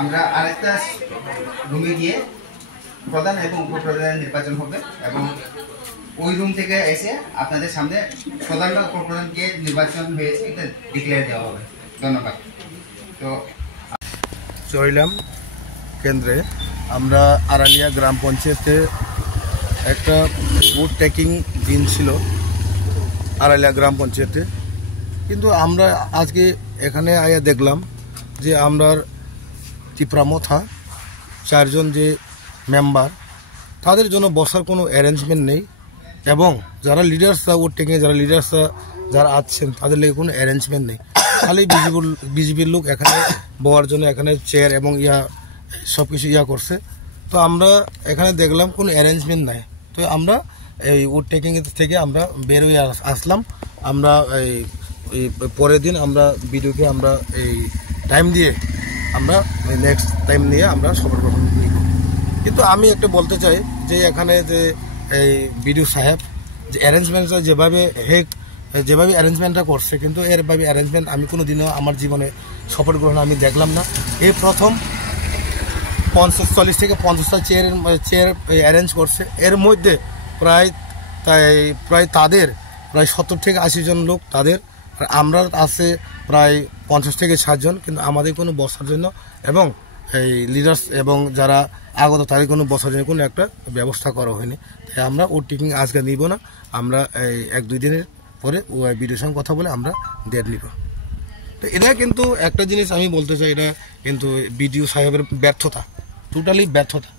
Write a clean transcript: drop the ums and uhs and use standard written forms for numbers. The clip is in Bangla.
আমরা আরেকটা রুমে গিয়ে প্রধান এবং উপপ্রধানের নির্বাচন হবে এবং ওই রুম থেকে এসে আপনাদের সামনে প্রধান বা উপপ্রধানকে নির্বাচন হয়েছে এটা ডিক্লেয়ার দেওয়া হবে। ধন্যবাদ। তো চইলাম কেন্দ্রে আমরা আড়ালিয়া গ্রাম পঞ্চায়েতে একটা ভোট টেকিং দিন ছিল আড়ালিয়া গ্রাম পঞ্চায়েতে, কিন্তু আমরা আজকে এখানে আয়া দেখলাম যে আমরা টিপ্রামথা 4 জন যে মেম্বার তাদের জন্য বসার কোনো অ্যারেঞ্জমেন্ট নেই এবং যারা লিডার্সরা ভোট টেকিংয়ে যারা আছেন তাদের লেগে কোনো অ্যারেঞ্জমেন্ট নেই। খালি বিজেপির লোক এখানে বওয়ার জন্য এখানে চেয়ার এবং সব কিছু করছে। তো আমরা এখানে দেখলাম কোনো অ্যারেঞ্জমেন্ট নাই। তো আমরা এই ভোট টেকিং থেকে আমরা বের হয়ে আসলাম। আমরা এই পরের দিন আমরা ভিডিওকে আমরা এই টাইম দিয়ে আমরা নেক্সট টাইম নিয়ে আমরা শপথ গ্রহণ নিব। কিন্তু আমি একটা বলতে চাই যে এখানে যে এই বিডিও সাহেব যে অ্যারেঞ্জমেন্টটা যেভাবে অ্যারেঞ্জমেন্টটা করছে, কিন্তু এরভাবে অ্যারেঞ্জমেন্ট আমি কোনো দিনও আমার জীবনে শপথ গ্রহণ আমি দেখলাম না। এই প্রথম 40 থেকে 50টা চেয়ার অ্যারেঞ্জ করছে। এর মধ্যে প্রায় তাদের প্রায় 70 থেকে 80 জন লোক তাদের, আমরা আছে প্রায় 50 থেকে 60 জন, কিন্তু আমাদের কোনো বসার জন্য এবং এই লিডার্স এবং যারা আগত তাদের কোনো বসার জন্য কোনো একটা ব্যবস্থা করা হয়নি। তাই আমরা ভোট টেকিং আজকে নিব না, আমরা এই 1-2 দিনের পরে বিডিওর সঙ্গে কথা বলে আমরা ডেট নিব। তো এটা কিন্তু একটা জিনিস আমি বলতে চাই, এটা কিন্তু বিডিও সাহেবের ব্যর্থতা, টোটালি ব্যর্থতা।